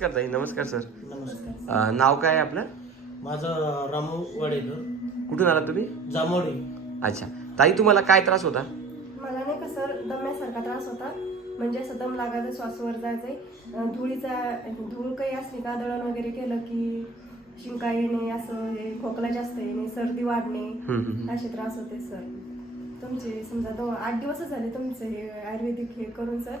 नमस्कार ताई. नमस्कार सर. नमस्कार. नाव काय आहे आपलं? माझं रामू वाडेकर, कुठून आला तुम्ही? जामोडी. अच्छा ताई, तुम्हाला काय त्रास होता? मला नाही का सर दम्यासारखा त्रास होता. म्हणजे असं दम लागायचा, श्वासवर जायचंय. धूळ काही असली का दळण वगैरे केलं की शिंका येणे, असं हे खोकला जास्त येणे, सर्दी वाढणे, असे त्रास होते सर. तुमचे समजा 8 दिवसच झाले तुमचे हे आयुर्वेदिक हे करून सर.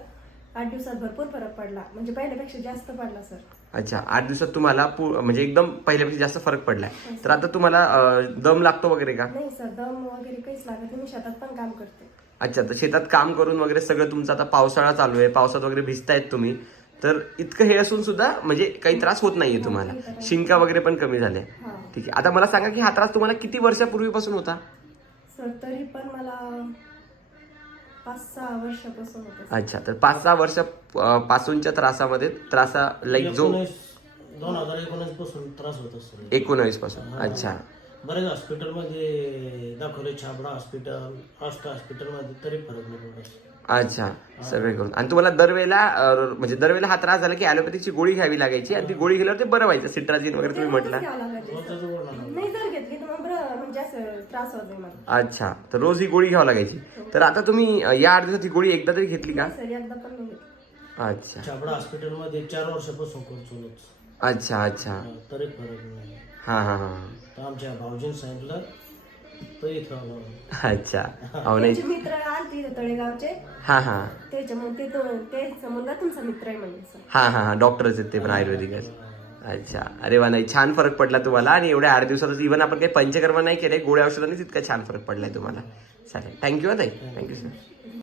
8 दिवसात भरपूर फरक पडला, म्हणजे पहिल्यापेक्षा जास्त पडला सर. अच्छा, 8 दिवसात तुम्हाला म्हणजे एकदम पहिल्यापेक्षा जास्त फरक पडलाय. तर आता तुम्हाला दम लागतो वगैरे का? नाही सर, दम वगैरे काहीच लागत नाही. मी शेतात पण काम करते. अच्छा, तर शेतात काम करून वगैरे सगळं तुमचं, आता पावसाळा चालू आहे, पावसात वगैरे भिजतायत तुम्ही, तर इतकं हे असून सुद्धा म्हणजे काही त्रास होत नाहीये तुम्हाला. शिंका वगैरे पण कमी झाल्या. ठीक आहे, आता मला सांगा की हा त्रास तुम्हाला किती वर्षापूर्वीपासून होता? सर तरी पण मला 5-6 वर्षापासून होतं. अच्छा, तर 5-6 वर्ष पासूनच्या त्रासा लाईक जो 2019 पासून त्रास होत असतो. 19 पासून. अच्छा, बरेच हॉस्पिटलमध्ये दाखवले, छाबडा हॉस्पिटल, हॉस्पिटलमध्ये, तरी फरक नाही पडत. अच्छा, सगळे करून. आणि तुम्हाला दरवेळेला हा त्रास झाला की ॲलोपॅथिकची गोळी घ्यावी लागायची, आणि ती गोळी घेतल्यावर ते बरं व्हायचं, सिट्राजिन वगैरे तुम्ही म्हटलं. नाही जर घेतली तर मग बरं, म्हणजे असं त्रास होत नाही मला. अच्छा, तर रोज ही गोळी घ्यावी लागायची. तर आता तुम्ही या 8 दिवसात ही गोळी एकदा तरी घेतली का? सर एकदा पण नाही घेतली. अच्छा छाबडा हॉस्पिटलमध्ये 4 वर्षापासून कोर्स. अच्छा अच्छा. तरी फरक नाही. हा हा हा. तर आमच्या भाऊजीने सांगितलं तर इथं आलो. अच्छा. हो नाही. त्यांचे मित्र आलते इथे तळेगावचे. हा हा त्याच्यामुळे ते मुलगा तुमचा मित्र आहे म्हणजे सर. हा हा हा. डॉक्टरच आहेत ते पण, आयुर्वेदिक. अच्छा, अरे वा, नाही छान फरक पडला तुम्हाला. आणि एवढ्या 8 दिवसातच इव्हन आपण काही पंचकर्म नाही केले, गोळ्या औषधांनीच इतका छान फरक पडलाय तुम्हाला. चालेल, थँक्यू ताई. Thank you sir.